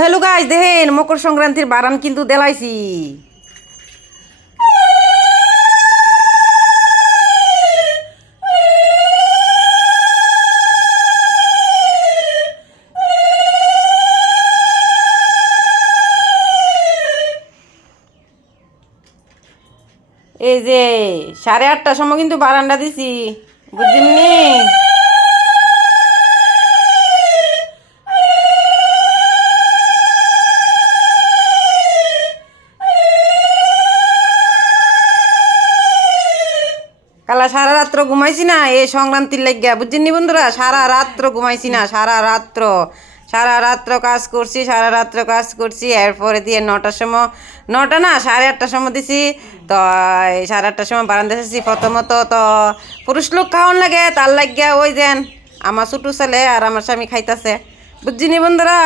Hello guys, দেখেন মকর সংক্রান্তির বারান কিন্তু দেলাইছি। এই যে 8:30টার সময় কিন্তু বারান্ডা দিছি, বুঝছেননি? কালা সারা রাত্র ঘুমাইছি না এই সংক্রান্তির লাগিয়া, বুঝছেননি বন্ধুরা? সারা রাত্র ঘুমাইছি না, সারা রাত্র কাজ করছি। এরপরে দিয়ে 9টার সময়, 9টা না 8:30টার সময় দিছি। তো এই 8:30টার সময় বারান্দা এসেছি। প্রথমত তো পুরুষ লোক খাওয়ান লাগে, তার লাগিয়া ওই যেন আমার ছোটো ছেলে আর আমার স্বামী খাইতেছে, বুঝছিনি বন্ধুরা?